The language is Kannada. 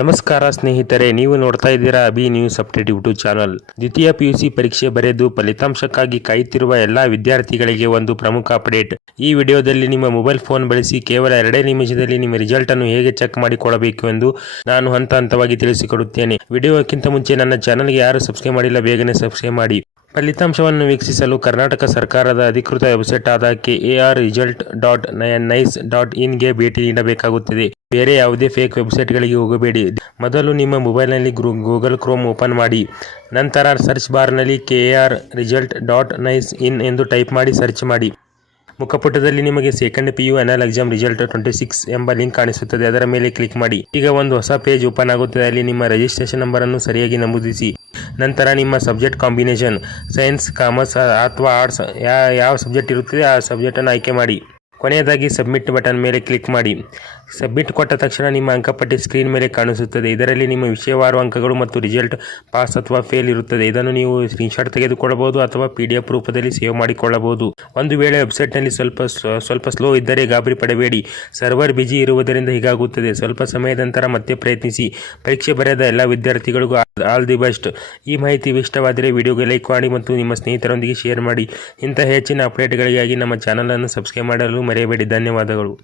ನಮಸ್ಕಾರ ಸ್ನೇಹಿತರೆ, ನೀವು ನೋಡ್ತಾ ಇದ್ದೀರಾ Abhi news update YouTube channel. ದ್ವಿತೀಯ ಪಿಯುಸಿ ಪರೀಕ್ಷೆ ಬರೆದು ಫಲಿತಾಂಶಕ್ಕಾಗಿ ಕಾಯುತ್ತಿರುವ ಎಲ್ಲಾ ವಿದ್ಯಾರ್ಥಿಗಳಿಗೆ ಒಂದು ಪ್ರಮುಖ ಅಪ್ಡೇಟ್. ಈ ವಿಡಿಯೋದಲ್ಲಿ ನಿಮ್ಮ ಮೊಬೈಲ್ ಫೋನ್ ಬಳಸಿ ಕೇವಲ 2 ನಿಮಿಷದಲ್ಲಿ ನಿಮ್ಮ ರಿಸಲ್ಟ್ ಅನ್ನು ಹೇಗೆ ಚೆಕ್ ಮಾಡಿಕೊಳ್ಳಬೇಕು ಎಂದು ನಾನು ಹಂತ ಹಂತವಾಗಿ ತಿಳಿಸಿಕೊಡುತ್ತೇನೆ. ವಿಡಿಯೋಕ್ಕಿಂತ ಮುಂಚೆ ನನ್ನ ಚಾನಲ್ಗೆ ಯಾರು ಸಬ್ಸ್ಕ್ರೈಬ್ ಮಾಡಿಲ್ಲ ಬೇಗನೆ ಸಬ್ಸ್ಕ್ರೈಬ್ ಮಾಡಿ. ಫಲಿತಾಂಶವನ್ನು ವೀಕ್ಷಿಸಲು ಕರ್ನಾಟಕ ಸರ್ಕಾರದ ಅಧಿಕೃತ ವೆಬ್ಸೈಟ್ ಆದ KARResult.NICE.in ಗೆ ಭೇಟಿ ನೀಡಬೇಕಾಗುತ್ತದೆ. ಬೇರೆ ಯಾವುದೇ ಫೇಕ್ ವೆಬ್ಸೈಟ್ಗಳಿಗೆ ಹೋಗಬೇಡಿ. ಮೊದಲು ನಿಮ್ಮ ಮೊಬೈಲ್ನಲ್ಲಿ ಗೂಗಲ್ ಕ್ರೋಮ್ ಓಪನ್ ಮಾಡಿ. ನಂತರ ಸರ್ಚ್ ಬಾರ್ನಲ್ಲಿ KARResult.NICE.in ಎಂದು ಟೈಪ್ ಮಾಡಿ ಸರ್ಚ್ ಮಾಡಿ. ಮುಖಪುಟದಲ್ಲಿ ನಿಮಗೆ second PU anal exam result 26 ಎಂಬ ಲಿಂಕ್ ಕಾಣಿಸುತ್ತದೆ. ಅದರ ಮೇಲೆ ಕ್ಲಿಕ್ ಮಾಡಿ. ಈಗ ಒಂದು ಹೊಸ ಪೇಜ್ ಓಪನ್ ಆಗುತ್ತದೆ. ಅಲ್ಲಿ ನಿಮ್ಮ ರಿಜಿಸ್ಟ್ರೇಷನ್ ನಂಬರ್ ಅನ್ನು ಸರಿಯಾಗಿ ನಮೂದಿಸಿ. ನಂತರ ನಿಮ್ಮ ಸಬ್ಜೆಕ್ಟ್ ಕಾಂಬಿನೇಷನ್ ಸೈನ್ಸ್, ಕಾಮರ್ಸ್ ಅಥವಾ ಆರ್ಟ್ಸ್ ಯಾವ ಸಬ್ಜೆಕ್ಟ್ ಇರುತ್ತದೆ ಆ ಸಬ್ಜೆಕ್ಟನ್ನು ಆಯ್ಕೆ ಮಾಡಿ. ಕೊನೆಯದಾಗಿ ಸಬ್ಮಿಟ್ ಬಟನ್ ಮೇಲೆ ಕ್ಲಿಕ್ ಮಾಡಿ. ಸಬ್ಮಿಟ್ ಕೊಟ್ಟ ತಕ್ಷಣ ನಿಮ್ಮ ಅಂಕಪಟ್ಟಿ ಸ್ಕ್ರೀನ್ ಮೇಲೆ ಕಾಣಿಸುತ್ತದೆ. ಇದರಲ್ಲಿ ನಿಮ್ಮ ವಿಷಯವಾರು ಅಂಕಗಳು ಮತ್ತು ರಿಸಲ್ಟ್ ಪಾಸ್ ಅಥವಾ ಫೇಲ್ ಇರುತ್ತದೆ. ಇದನ್ನು ನೀವು ಸ್ಕ್ರೀನ್ಶಾಟ್ ತೆಗೆದುಕೊಳ್ಳಬಹುದು ಅಥವಾ PDF ರೂಪದಲ್ಲಿ ಸೇವ್ ಮಾಡಿಕೊಳ್ಳಬಹುದು. ಒಂದು ವೇಳೆ ವೆಬ್ಸೈಟ್ನಲ್ಲಿ ಸ್ವಲ್ಪ ಸ್ಲೋ ಇದ್ದರೆ ಗಾಬರಿ ಪಡಬೇಡಿ. ಸರ್ವರ್ ಬಿಜಿ ಇರುವುದರಿಂದ ಹೀಗಾಗುತ್ತದೆ. ಸ್ವಲ್ಪ ಸಮಯದ ನಂತರ ಮತ್ತೆ ಪ್ರಯತ್ನಿಸಿ. ಪರೀಕ್ಷೆ ಬರೆದ ಎಲ್ಲ ವಿದ್ಯಾರ್ಥಿಗಳಿಗೂ ಆಲ್ ದಿ ಬೆಸ್ಟ್. ಈ ಮಾಹಿತಿ ಇಷ್ಟವಾದರೆ ವಿಡಿಯೋಗೆ ಲೈಕ್ ಮಾಡಿ ಮತ್ತು ನಿಮ್ಮ ಸ್ನೇಹಿತರೊಂದಿಗೆ ಶೇರ್ ಮಾಡಿ. ಇಂತಹ ಹೆಚ್ಚಿನ ಅಪ್ಡೇಟ್ಗಳಿಗಾಗಿ ನಮ್ಮ ಚಾನಲನ್ನು ಸಬ್ಸ್ಕ್ರೈಬ್ ಮಾಡಲು ಮರೆಯಬೇಡಿ. ಧನ್ಯವಾದಗಳು.